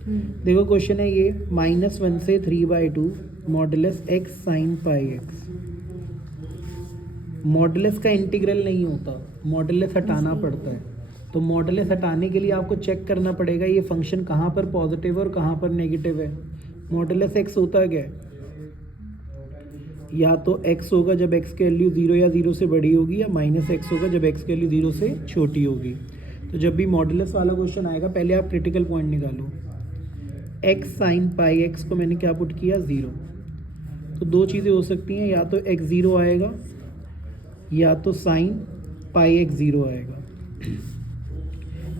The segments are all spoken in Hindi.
देखो क्वेश्चन है ये -1 से 3/2 modulus x sign pi x. Modulus का इंटीग्रल नहीं होता, मॉडुलस हटाना पड़ता है। तो मॉडुलस हटाने के लिए आपको चेक करना पड़ेगा ये फंक्शन कहाँ पर पॉजिटिव है और कहाँ पर नेगेटिव है। मॉडुलस x होता क्या है? या तो x होगा जब x की वैल्यू 0 या 0 से बड़ी होगी, या -x होगा जब x की वैल्यू 0 से छोटी होगी। तो जब भी मॉडुलस वाला क्वेश्चन आएगा पहले आप क्रिटिकल पॉइंट निकालो। x साइन पाई एक्स को मैंने क्या पुट किया? 0। तो दो चीज़ें हो सकती हैं, या तो x 0 आएगा या तो साइन पाई एक्स 0 आएगा।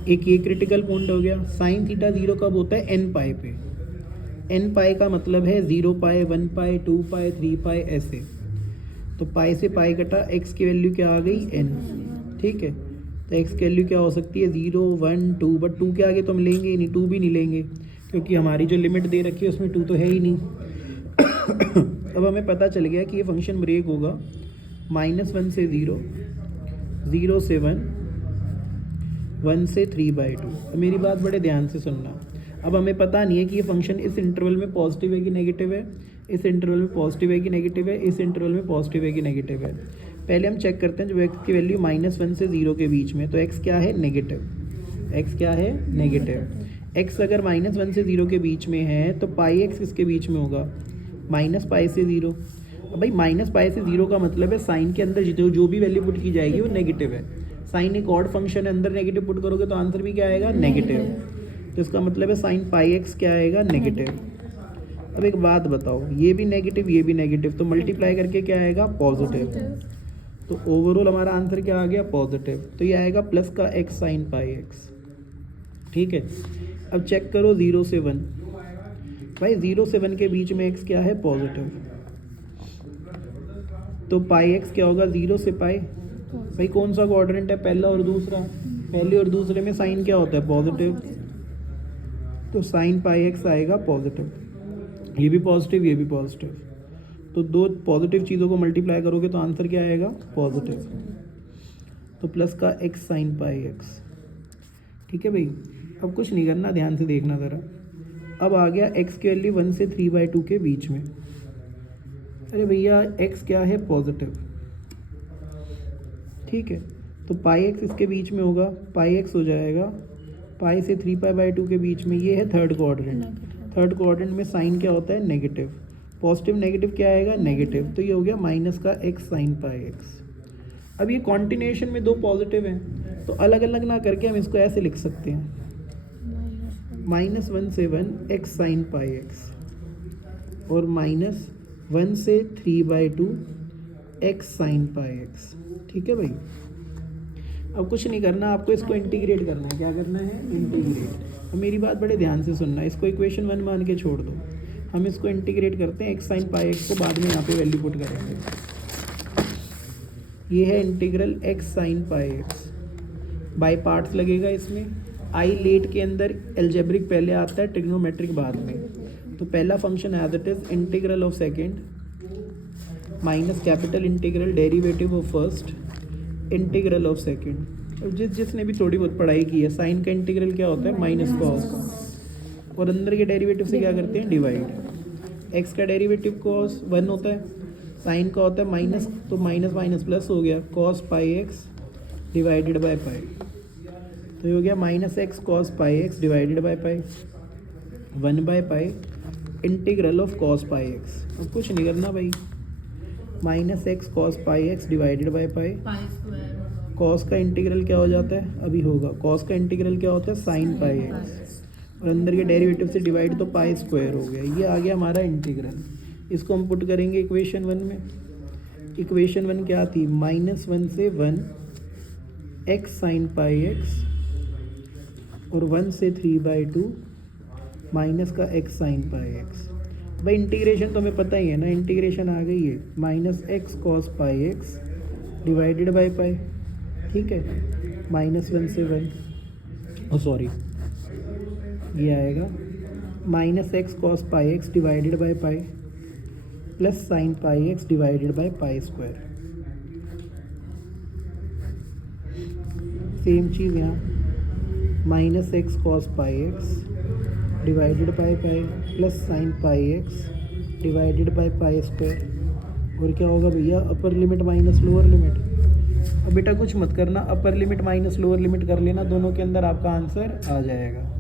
एक ये क्रिटिकल पॉइंट हो गया। साइन थीटा 0 कब होता है? n पाई पे। n पाई का मतलब है 0 पाई, 1 पाई, 2 पाई, 3 पाई, ऐसे। तो पाई से पाई कटा, x की वैल्यू क्या आ गई? n। ठीक है, तो x की वैल्यू क्या हो सकती है? 0, 1, 2। बट 2 के आगे तो हम लेंगे ही नहीं, 2 भी नहीं लेंगे, क्योंकि हमारी जो लिमिट दे रखी है उसमें 2 तो है ही नहीं। अब हमें पता चल गया कि ये फंक्शन ब्रेक होगा -1 से 0, 0 से 1, 1 से 3/2। अब मेरी बात बड़े ध्यान से सुनना। अब हमें पता नहीं है कि ये फंक्शन इस इंटरवल में पॉजिटिव है कि नेगेटिव है, इस इंटरवल में पॉजिटिव है कि नेगेटिव है, इस इंटरवल में पॉजिटिव है कि नेगेटिव है। पहले हम चेक करते हैं जब x की वैल्यू -1 से 0 के बीच में, तो x क्या है? नेगेटिव। x क्या है? नेगेटिव। x अगर -1 से 0 के बीच में है तो पाई एक्स किसके बीच में होगा? -पाई से 0। अब भाई -पाई से 0 का मतलब है साइन के अंदर जो भी वैल्यू पुट की जाएगी वो नेगेटिव है। साइन एक ऑड फंक्शन है, अंदर नेगेटिव पुट करोगे तो आंसर भी क्या आएगा? नेगेटिव। तो इसका मतलब है साइन पाई एक्स क्या आएगा? नेगेटिव। अब एक बात बताओ, ये भी नेगेटिव ये भी नेगेटिव, तो मल्टीप्लाई करके क्या आएगा? पॉजिटिव। तो ओवरऑल हमारा आंसर क्या आ गया? पॉजिटिव। तो ये आएगा प्लस का एक्स साइन पाई एक्स। ठीक है, अब चेक करो 0 से 1। भाई 0 से 1 के बीच में x क्या है? पॉजिटिव। तो पाई एक्स क्या होगा? 0 से पाई। भाई कौन सा क्वाड्रेंट है? पहला और दूसरा। पहले और दूसरे में साइन क्या होता है? पॉजिटिव। तो साइन पाई एक्स आएगा पॉजिटिव। ये भी पॉजिटिव ये भी पॉजिटिव, तो दो पॉजिटिव चीज़ों को मल्टीप्लाई करोगे तो आंसर क्या आएगा? पॉजिटिव। तो प्लस का एक्स साइन पाई एक्स। ठीक है भाई, अब कुछ नहीं करना, ध्यान से देखना ज़रा। अब आ गया x की वैल्यू 1 से 3/2 के बीच में। अरे भैया x क्या है? पॉजिटिव। ठीक है, तो पाई एक्स इसके बीच में होगा, पाई एक्स हो जाएगा पाई से 3π/2 के बीच में। ये है थर्ड क्वाड्रेंट। थर्ड क्वाड्रेंट में साइन क्या होता है? नेगेटिव। पॉजिटिव नेगेटिव क्या आएगा? नेगेटिव। तो ये हो गया माइनस का एक्स साइन पाई एक्स। अब ये कॉन्टिन्यूएशन में दो पॉजिटिव हैं, तो अलग अलग ना करके हम इसको ऐसे लिख सकते हैं, -1 से 1 एक्स साइन पाई एक्स और -1 से 3/2 एक्स साइन पाई एक्स। ठीक है भाई, अब कुछ नहीं करना, आपको इसको इंटीग्रेट करना है। क्या करना है? इंटीग्रेट। अब मेरी बात बड़े ध्यान से सुनना, इसको इक्वेशन 1 मान के छोड़ दो। हम इसको इंटीग्रेट करते हैं, एक्स साइन पाई एक्स को बाद में यहाँ पे वैल्यू पुट करेंगे। ये है integral x sign pi x. By parts लगेगा इसमें। आई लेट के अंदर एल्जेब्रिक पहले आता है, ट्रिग्नोमेट्रिक बाद में। तो पहला function as it is integral of second minus capital integral derivative of first integral of second. और जिसने भी थोड़ी बहुत पढ़ाई की है, साइन का इंटीग्रल क्या होता है? माइनस कॉस, और अंदर के डेरिवेटिव से क्या करते हैं? डिवाइड। एक्स का डेरिवेटिव कॉस 1 होता है, साइन का होता है माइनस, तो माइनस माइनस प्लस हो गया, cos pi x divided by pi. तो ये हो गया -x cos pi x divided by pi, 1/पाई integral of cos pi x. अब कुछ नहीं करना भाई, -x cos pi x divided by pi. Cos का इंटीग्रल क्या हो जाता है? अभी होगा। कॉस का इंटीग्रल क्या होता है? साइन पाई एक्स, और अंदर के डेरिवेटिव से डिवाइड, तो पाई स्क्वायर हो गया। ये आ गया हमारा इंटीग्रल। इसको हम पुट करेंगे इक्वेशन 1 में। इक्वेशन 1 क्या थी? -1 से 1 एक्स साइन पाई एक्स और 1 से 3/2 माइनस का एक्स साइन पाई एक्स। भाई इंटीग्रेशन तो हमें पता ही है ना, इंटीग्रेशन आ गई है, -x cos pi x divided by pi. ठीक है, -1 से 1 सॉरी ये आएगा -x cos pi x divided by pi plus sine pi x divided by pi square. Same चीज़ यहाँ -x cos pi x divided by pi plus sine pi x divided by pi square. और क्या होगा भैया, upper limit minus lower limit. अब बेटा कुछ मत करना, upper limit minus lower limit कर लेना, दोनों के अंदर आपका आंसर आ जाएगा।